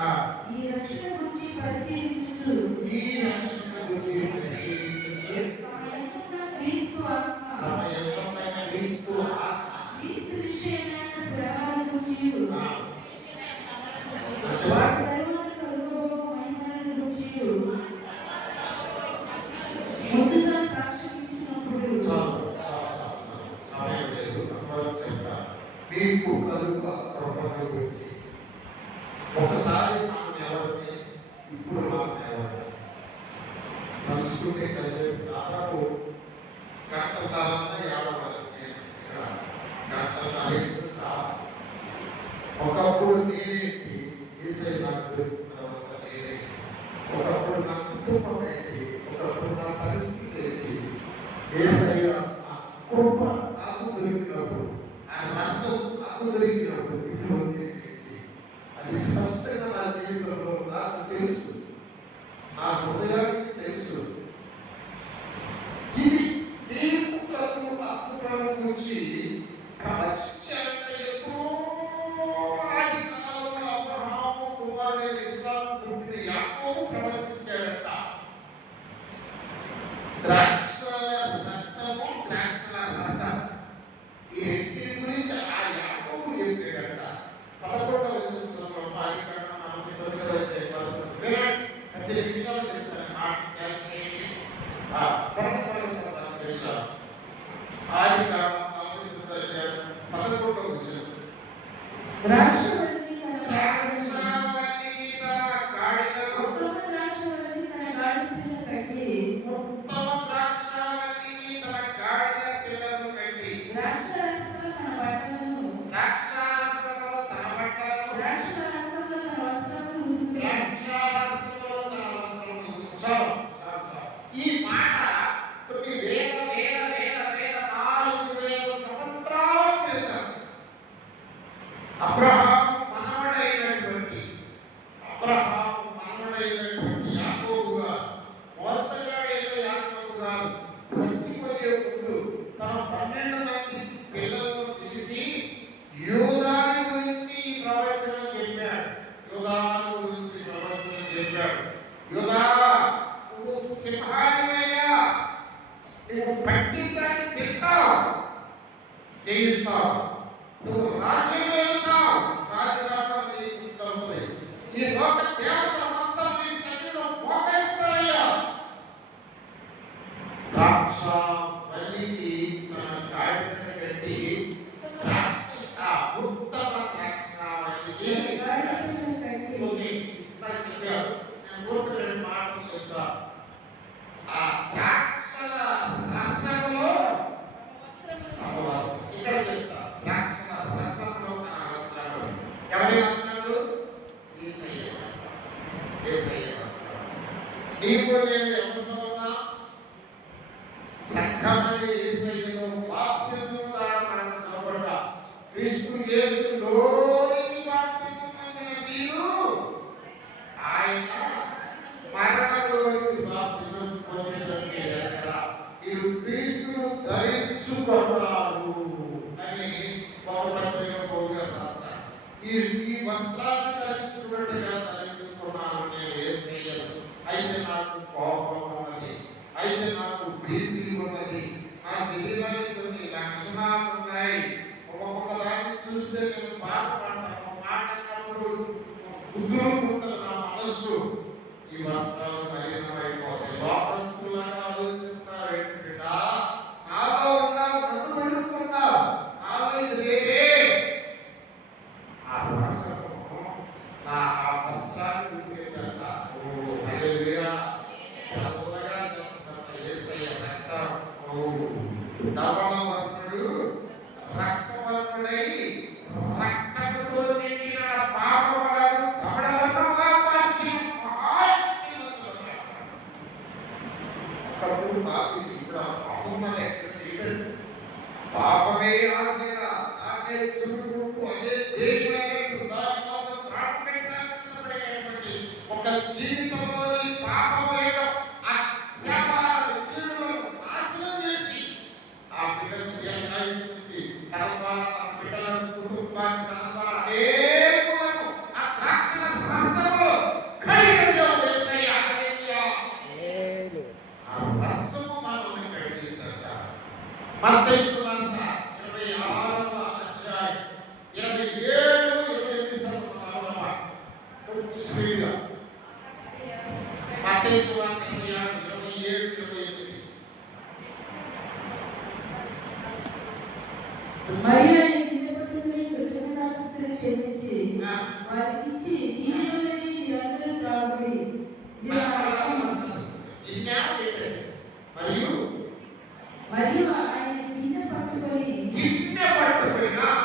ఈ రక్షణ గురించి పరిశీలించుచు క్రీస్తు విషయమైన శ్రమల గురించి వాటి తరువాత కలుగబో మహిమలను గురించి ముందుగా సాక్ష్యం ఇచ్చినప్పుడు మీకు కలుగ కృపను గురించి ఒకసారి మనం ఎవరిని ఇప్పుడు మనం ఎవరిని కలుసుకుంటే కాసేపు దాదాపు గంటన్నరంతా ఏడవాలి. నేను ఇక్కడ గంటన్నర సార్ ఒకప్పుడు నేనేంటి ఏసై నాకు దొరికిన తర్వాత నేనే, ఒకప్పుడు నా కుటుంబం ఏంటి, ఒకప్పుడు నా పరిస్థితి ఏంటి, ఏసయ్య ఆ కృప నాకు దొరికినప్పుడు, ఆ రసం నాకు దొరికినప్పుడు ఇప్పుడు ఏంటి అది స్పష్టంగా నా జీవితంలో నాకు తెలుసు, నా హృదయానికి తెలుసు. ఇది నేను ఆత్మలను గురించి ప్రవచించాలంటే ఎప్పుడో ఆది కాలంలో అబ్రహాము కుమారుడైన ఇస్సాకు పుట్టిన యాకోబు ప్రవచించాడంట. ద్రాక్షల రక్తము, ద్రాక్షల రసం, ఈ రెండింటి గురించి ఆ యాకోబు చెప్పాడంట. 11వ వచనంలో ఆదికాండం 49వ అధ్యాయం 11 10 నిమిషాలు చెప్తాను. క్యాచ్ చేయండి. ఆదికాండం 49వ అధ్యాయం 11వ వచనం. ద్రాక్షవల్లి తన గాడిదను ఉత్తమ ద్రాక్షవల్లి తన గాడిద పిల్ల కట్టి ఉత్తమ ద్రాక్షావల్లిని తన గాడిద పిల్లను కట్టి ద్రాక్షరసములో తన బట్టలను ద్రాక్షారసములో తన బట్టలను ద్రాక్షల రక్తంలో తన వస్త్రములను ఉతుకును. ద్రాక్షారసములో తన వస్త్రములను ఉతుకును. ఈ మాట కొన్ని వేల వేల వేల వేల 4000 సంవత్సరాల క్రితం అబ్రహాము మనవడైనటువంటి యాకోబు గారు, మోసగాడైన యాకోబు గారు చచ్చిపోయే ముందు తన 12 మంది పిల్లలను పిలిచి యూదాని గురించి ప్రవచనం చెప్పాడు. యూదా, నువ్వు సింహానివయ్యా, నువ్వు పట్టిందని తింటావు, జయిస్తావు, నువ్వు రాజ్యం వెళ్తావు, రాజధాని నీకు దొరుకుతుంది, ఈ లోక దేవతల మొత్తం నీ సన్నిధిలో మోకరిస్తారయ్యా. ద్రాక్ష వల్లికి తన గాడిదను కట్టి ఉత్తమ ద్రాక్ష వల్లికి గాడిద పిల్లను కట్టి ఓకే చెప్పారు. నేను పూర్తి 2 మాటలు చెప్తా. ఆ ద్రాక్షల రసములో తమ వస్త్రం, ఇక్కడ చెప్తా, ద్రాక్షల రసములో తన వస్త్రాలు. ఎవరి వస్త్రాలు? యేసయ్య వస్త్రం. నీవు నేను ఎవరితో ఉన్నా సంఘమని యేసయ్యలో బాప్తిజము ద్వారా మనం నిలబడ్డా, క్రీస్తు యేసులోనికి బాప్తిజం పొందిన మీరు ఆయన మరణంలోనికి బాప్తిజం పొందినట్టు ఎక్కడ మీరు క్రీస్తును ధరించుకున్నారు అని ఒక పత్రికలో పౌలు గారు రాస్తారు. ఈ వస్త్రాన్ని ధరించుకున్నాను నేను యేసయ్యను. అయితే నాకు కోపం ఉన్నది, అయితే నాకు బీపీ ఉన్నది, నా శరీరానికి కొన్ని లక్షణాలు ఉన్నాయి. ఒక్కొక్క దాన్ని చూస్తే నేను బాధపడతాను, ఒక మాట అన్నప్పుడు గుర్తుకుంటుంది నా మనస్సు. ఈ వస్త్రాలు మలినమైపోతాయి. లోపస్తులాగా ఆలోచిస్తున్నారు ఏంటి, నాలో ఉన్నావు, నన్ను అడుగుతున్నావు, నాలో ఇది లేదే. ఆ రసము నా ఆ వస్త్రాన్ని ఉతికేదంట. ఓ హల్లెలూయా, తెల్లగా చేస్తుందంట యేసయ్య రక్తం. ఓ ధవళవర్ణుడు రక్తవర్ణుడై రక్తముతో నిండిన పాపములను ధవళవర్ణముగా మార్చిన మహాశక్తిమంతుడు. ఒకప్పుడు పాపిని, ఇప్పుడు ఆ పాపం లెక్క లేదండి. పాపమే ఆశగా దాన్నే చుట్టుకుంటూ అదే దేశమైనట్టు దానికోసం ప్రాణం పెట్టాల్సినటువంటి ఒక జీవితంలోని పాపము యొక్క అక్షమాలను, కీడులను నాశనం చేసి ఆ బిడ్డను దీర్ఘాయుష్నించి తన ద్వారా తన బిడ్డలను, కుటుంబాన్ని, తన ద్వారా అనేకులను ఆ ద్రాక్షల రసము మత్తయి సువార్త 26వ అధ్యాయం 27-28 చదువుతున్నావా? కొంచెం స్పీడ్గా. మత్తయి సువార్త 26:27-28. మరియా గిన్నె పట్టుకుని కృతజ్ఞతాస్తుతులు చెల్లించి వారికిచ్చి, దీనిలోని మీరందరూ త్రాగుడి, ఇది నా రక్తం. మరియు ఆయన గిన్నె పట్టుకొని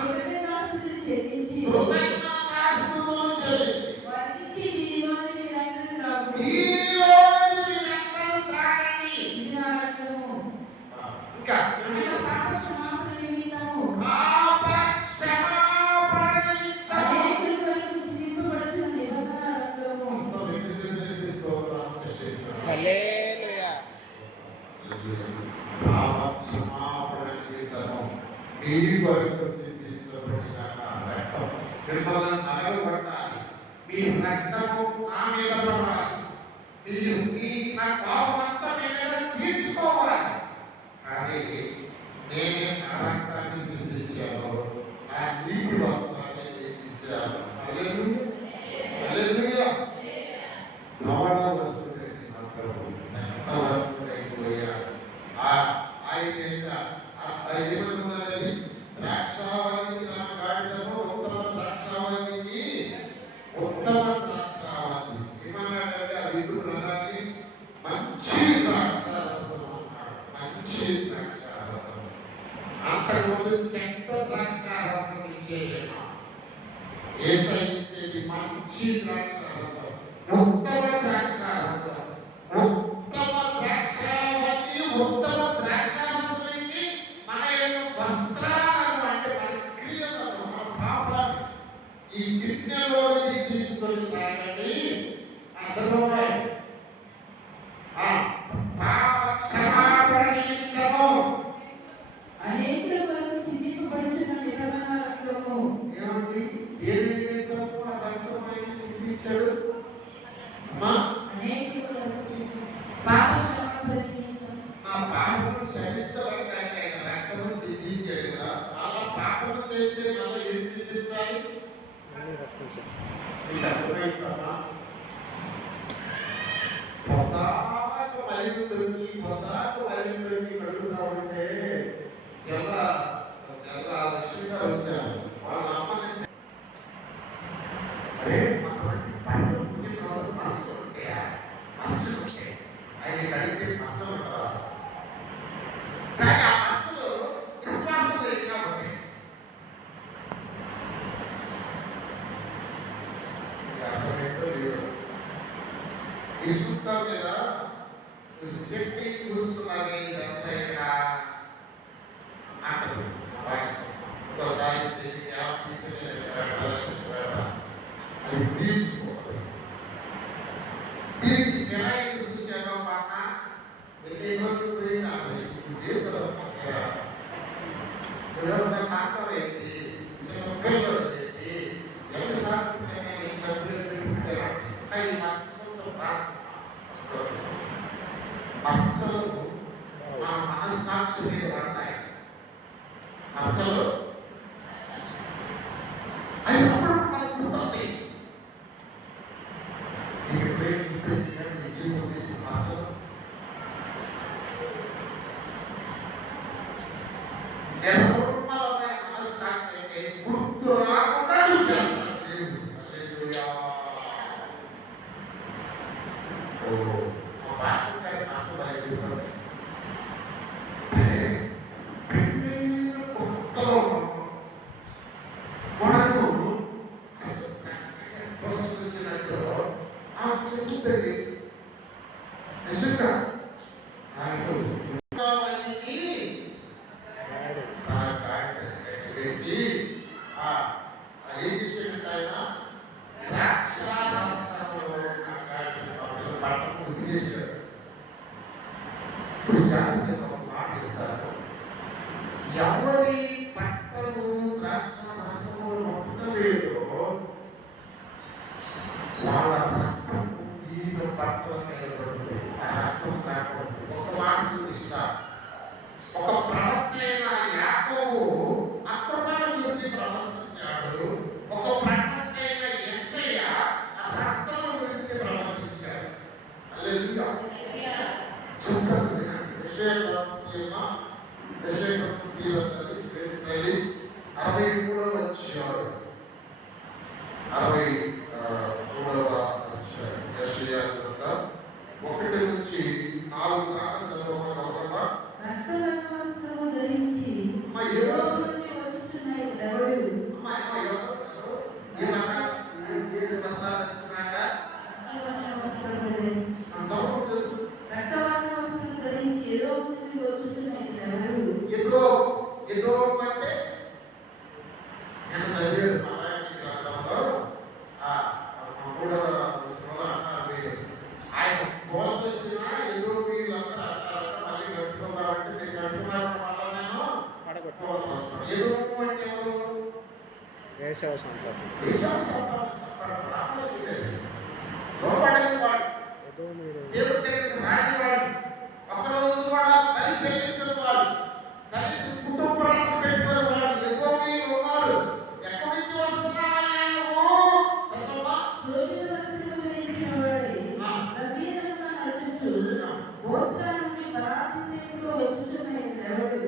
కృతజ్ఞతాస్తుతులు చెల్లించి వారికిచ్చి, దీనిలోని మీరందరూ త్రాగుడి, ఇది నా రక్తము. పాప క్షమాపణ నిమిత్తము అనేకుల కొరకు చిందింపబడుచున్న నిబంధన రక్తము. హల్లెలూయా. మీ కొరకు సిద్ధించబడిన నా రక్తం మిమ్మల్ని నలగబట్టాలి. మీ రక్తము నా మీద పడాలి. మీరు నా పాపమంతా మీ మీద తీర్చుకోవాలి. కానీ నేనే నా రక్తాన్ని సిద్ధించాను, నా నీతి వస్త్రాన్ని మీకు ఇచ్చాను. హల్లెలూయా, హల్లెలూయా. ధవళవర్ణుడైన నా ప్రభు ఎంతవర్ణుడైపోయాడు. ఆయన ఏమనుకున్నది? ద్రాక్షావళికి తన గాడిదను ఉత్తమ ద్రాక్షావళికి ఉత్తమ ద్రాక్షావళి ఏమన్నాడంటే, అది ఇప్పుడు ప్రధాని మంచి ద్రాక్షారసం అన్నాడు. మంచి ద్రాక్షారసం. అంతకుముందు చెడ్డ ద్రాక్షారసం ఇచ్చేయమా? యేసయ్య ఇచ్చేది మంచి ద్రాక్షారసం, ఉత్తమ ద్రాక్షారసం. ఉత్తమ ద్రాక్షావళి ఉత్తమ ద్రాక్షారసం ఇచ్చి మన యొక్క వస్త్రాలను, అంటే మన క్రియలను, మన పాపాన్ని ఈ గిన్నెలోకి తీసుకొని తాగండి. చదవాలి. పాప క్షమాపణ నిమిత్తము అనేకుల కొరకు చిందింపబడుచున్న నిబంధన రక్తము. ఏమండి? దేని నిమిత్తము ఆ రక్తం ఆయన సిద్ధించాడు? అమ్మా, అనేకుల కొరకు పాప క్షమాపణ నిమిత్తం. నా పాపము క్షమించబడటానికి ఆయన రక్తము సిద్ధించాడు కదా. అలా పాపము చేస్తే మళ్ళీ ఏం సిద్ధించాలి? మళ్ళీ రక్తం చెల్లించాలి. మీకు అర్థమైందమ్మా? పొద్దాకు మళ్ళీ దొరికి కడుగుతా ఉంటే జల్ల లక్ష్మి గారు వచ్చారు. వాళ్ళ అమ్మని అరే కొంతమంది పండుగ మనసు ఉంటే ఆయన అడిగితే మనసు ఉంటుంది అసలు. కానీ ఆ మనసులో విశ్వాసం లేదు కాబట్టి అర్థమైందో లేదు. ఇసుక మీద శక్తి కూర్చున్నది ఇదంతా ఇక్కడ అంటది ఆ భాష. ఇంకోసారి అది పీల్చుకోవాలి. దీనికి శిలాయికి చూసామో మాట ఎన్ని రోజులు పోయింది అన్నది. ఇప్పుడు దేవుడు శిలా నాటం ఏంటి, చిన్న పిల్లలు ఏంటి, ఎన్నిసార్లు ఈ మనసులు మన మనస్సాక్షి మీద పడతాయి. మనసులు అయినప్పుడు మనకు గుర్తుంది. మీకు ఎప్పుడైనా గుర్తొచ్చిందా మీ జీవితం చేసిన మనసులు? నిర్మలమైన మనస్సాక్షి అయితే గుర్తు రాకుండా చూసేస్తాడు దేవుడు. హల్లెలూయా. మా పాస్టర్ గారి మనసు బాగా చూడండి. పెళ్ళైన కొత్తలో కొడకు అసలు చక్కగా కోసం వచ్చినట్టు ఆ చెబుతుంది. నిజంగా ఆయన వేసి ఏం చేసేటట్టు ఆయన ద్రాక్షారసంలో పట్టణం వదిలేశాడు. ఇప్పుడు జాగ్రత్తగా ఒక మాట చెప్తాను. ఎవరి పట్టణము ద్రాక్షారసంలో నొక్కలేదో వాళ్ళ రక్తం ఈయన పట్టణం నిలబడుతుంది. ఆ రక్తం కాకుండా ఒక మాట చూపిస్తా. ఒక ప్రవక్త మూడవ యెషయా గ్రంథం 1 నుంచి 4 దాకా చదవగలమా? రక్తవర్ణ వస్త్రము ధరించి అమ్మా, ఏ వస్త్రం? నుండి వచ్చుచున్న ఎవడు అమ్మా, ఏ వస్త్రాలు తెచ్చుకున్నాక రక్తవర్ణ వస్త్రము ధరించి అంతవరకు రక్తవర్ణ వస్త్రము ధరించి ఏదో నుండి వచ్చుచున్న ఎవడు ఏదో అంటే నేను చదివాను మలాకి గ్రంథంలో మూడవ వచనంలో అన్నారు మీరు ఆయన గోల చేసిన ఏదో వీళ్ళందరూ అంటారంట మళ్ళీ కట్టుకుందామంటే మీరు కట్టుకున్నాక మళ్ళా నేను గోల వస్తాను. ఏదో అంటే ఎవరు? వేసవ సంతతి దేశాల సంతానం చెప్పండి. రాముడికి తెలియదు. లోబడిన వాడు, ఏదో మీరు దేవుడి దగ్గరికి రాని వాడు, ఒకరోజు కూడా బలి చెల్లించిన వాడు, కనీసం కుటుంబాలను పెట్టుకునే వాడు ఏదో మీరు ఉన్నారు. ఎక్కడి నుంచి వస్తున్నావయ్యా నువ్వు? చదవమ్మా. శోభిత వస్త్రము ధరించిన వాడే గంభీరముగా నడుచుచు బోస్రా నుండి పరాతిశయములో వచ్చుచున్న ఎవడు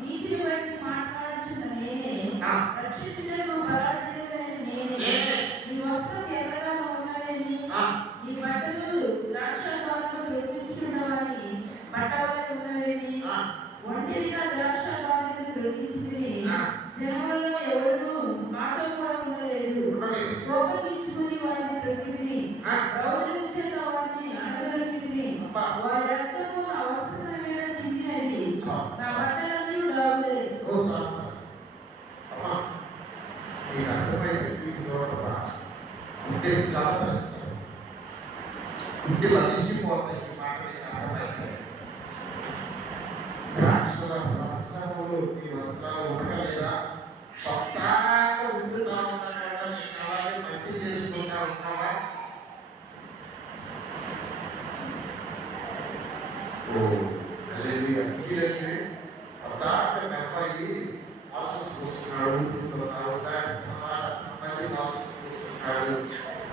నీతిని బట్టి మాట్లాడుచున్న నేనే రక్షించుటకు బలాఢ్యుడైన నేనే. ఈ వస్త్రం ఎర్రగా ఉన్నవేమి, ఈ బట్టలు ద్రాక్షాగారులు త్రొక్కించుచున్నవని బట్టవలె ఉన్నవేమి. ఒంటరిగా ద్రాక్షాగారులు త్రొక్కించితివి, జనములలో ఎవడు నాతో కూడా ఉండలేదు. కోపగించుకుని వారిని త్రొక్కితివి, రౌద్రం చేత వారిని అణగదొక్కితివి. వారి రక్తము నా వస్త్రముల మీద చిందినది, నా బట్టలన్నీ డాగులే. ఓ చాలు. అమ్మా, నీకు అర్థమైతే వీటి చూడమ్మా. ఉంటే సాధరిస్తావు, ఉంటే లభిసిపోతాయి. ఈ మాట నీకు అర్థమైతే ద్రాక్షల రసములు నీ వస్త్రాలు ఉండగలేదా? కొత్తగా ఉంటున్నా ఉన్నాడు, నీకు అలాగే మట్టి చేసుకుంటా ఉంటావా? ఓ హల్లెలూయా. ఈ లక్ష్మి కొత్తగా అబ్బాయి ఆశీస్ పోస్తున్నాడు, తింటున్నాడు, మళ్ళీ ఆశీస్ పోస్తున్నాడు,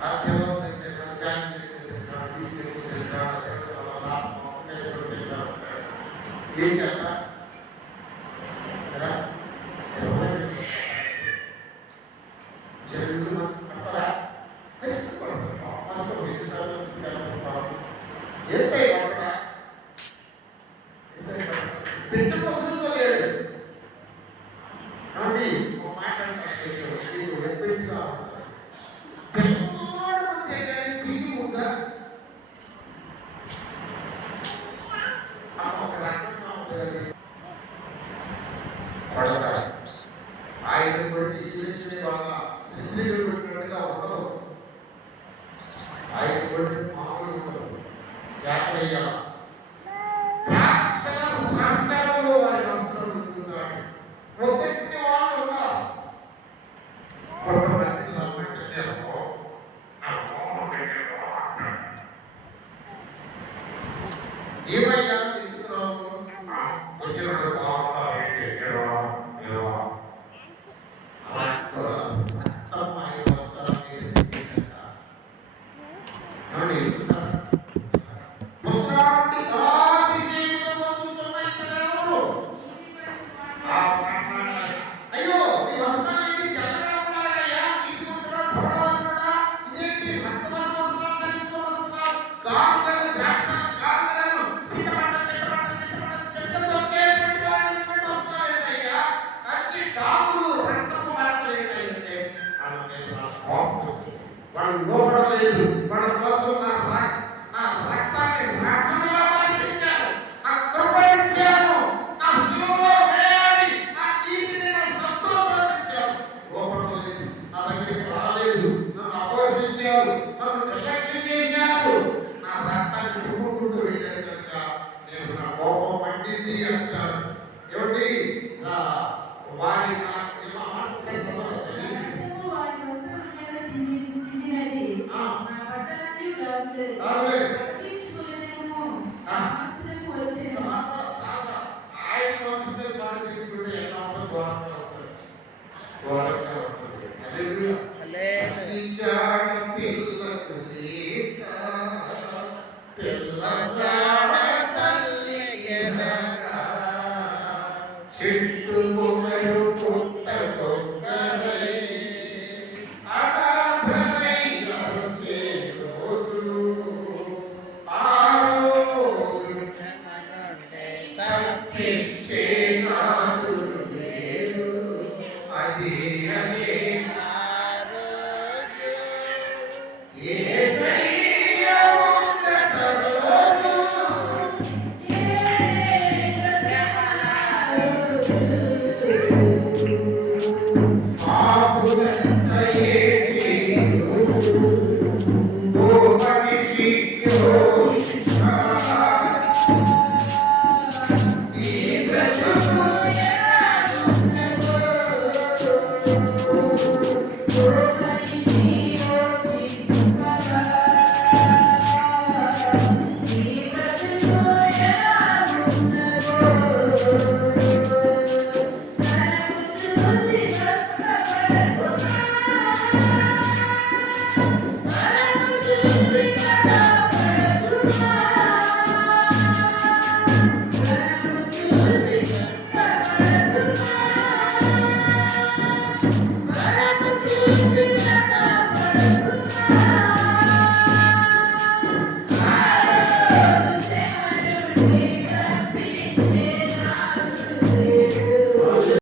ఆ పిల్లల దగ్గర శాంతి తింటున్నాడు, తీసుకెళ్ళి తింటాడు, అదే వాళ్ళ ఆత్మ తింటా ఉంటాడు. ఏం చేస్తా కదా? చెల్లు కట్టరా తెలుసుకోవడం మస్తు ఎన్నిసార్లు ఏసై ఒకట బిడ్డకు వదులుకోలేడు. కాబట్టి ఒక మాట అంటే ఇది ఎప్పటిగా ఉంటుంది. పిల్లవాడు ఉంటే కానీ పిల్లి ఉందా? ఒక రకంగా ఉంటుంది. కొడతా ఆయన కొడితే చేసిన వాళ్ళ సింగిల్ పెట్టినట్టుగా ఉండదు. ఆయన కొడితే మామూలు ఉండదు. యాభయ్య ద్రాక్షల రసములో వారి వస్త్రం ఉంటుందని మొదటి వాళ్ళు ఉన్నారు. కొంతమంది రమ్మంటేనేమో ఏమయ్యా ఎందుకు రావు? వచ్చినట్టు బాగుంటారు వాళ్ళు లోపడలేదు. వాళ్ళ కోసం నా రక్తాన్ని రసంగా మార్చేశాను, నా కృపణించాను, నా శిలువలో వేలాడి నా నీతిని నా సంతోషాన్ని ఇచ్చాను. లోపడలేదు, నా దగ్గరికి రాలేదు, నన్ను అపహసించారు, నన్ను నిర్లక్ష్యం చేశారు, నా రక్తాన్ని తుమ్ముకుంటూ వెళ్ళారు కనుక నేను నా కోపం పండింది అంటాడు. ఏమిటి వారి చెట్టు యేసయ్య ఉన్నత రోజు ఆపుదంత ఏడ్చి ఓ మనిషి